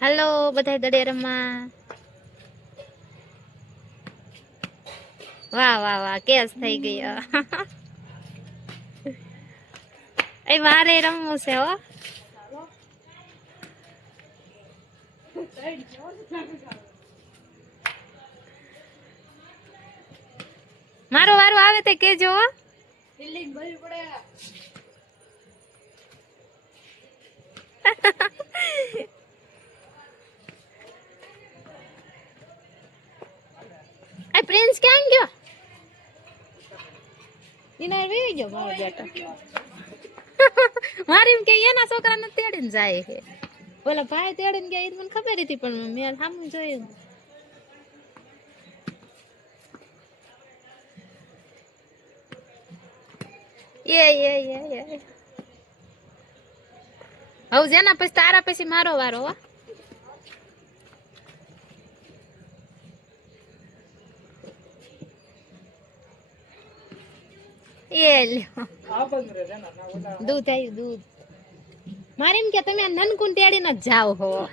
hello बधाई दड़ेरमा वाह वाह वाह केस થઈ ગઈ એ મારે રમવું છે હો મારો વારો આવે તે કેજો હો ફિલ્ડિંગ ભરી પડે એ પ્રિન્સ ક્યાં ગયો ઇનાર વી ગયો મારો બેટો મારી કે એના છોકરાને તેડીને જાય છે બોલા ભાઈ તેડીને ગયા એ મને ખબર હતી પણ મેં સામે જોયું એ હવે જેના પછી તારા પછી મારો વારો હો दूध आई दूध मारी क्या तुम ननकुन टेड़ी न जाओ हो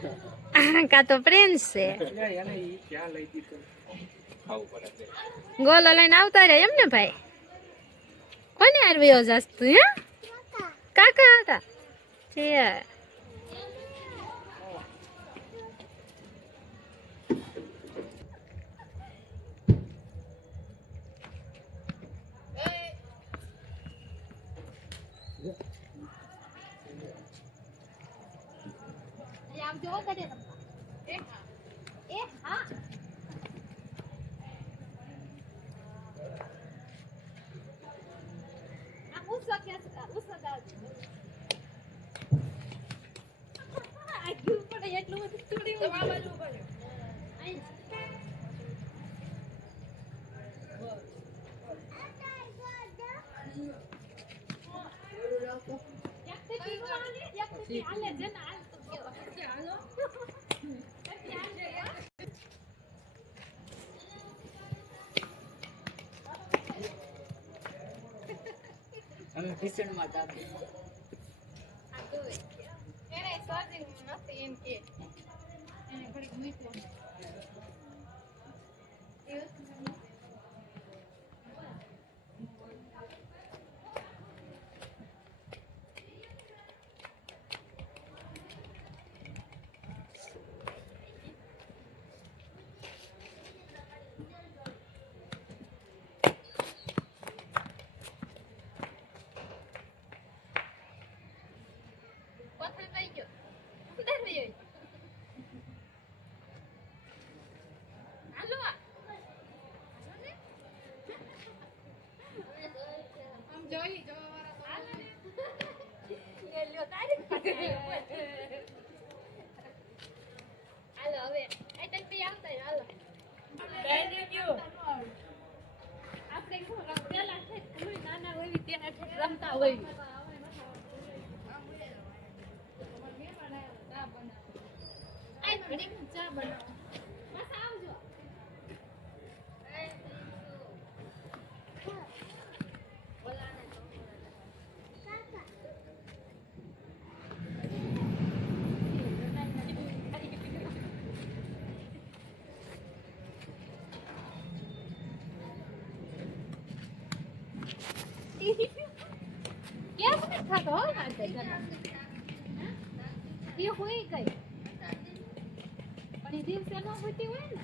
का तो प्रिंस से गोलो लઈને આવતા રે એમ ને ભાઈ કોને આરવ્યો જાસ તું હે કાકા હતા છે आप जो करे ए हां आप उस सका आ क्यों पड़े એટલું બધું તોડી તો આ બાજુ પડે આલે જના અમે કિચન માં જાતે આ તો એને ચાર્જિંગ નથી એમ કે એને ઘડીક મૂકો રમતા હોય આઈ ઘડી ચા બનાવો બસ આવજો બોલાને તો કાકા કેમ નથી ખાતો હો કાંઈ એ હોય ગઈ પણ એ દિવસે ન હોતી હોય ને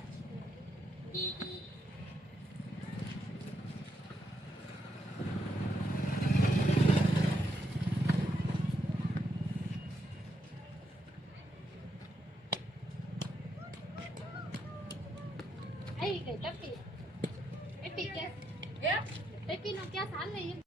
આવી ગઈ ટપી ટપી નો ક્યાં હાલ નહીં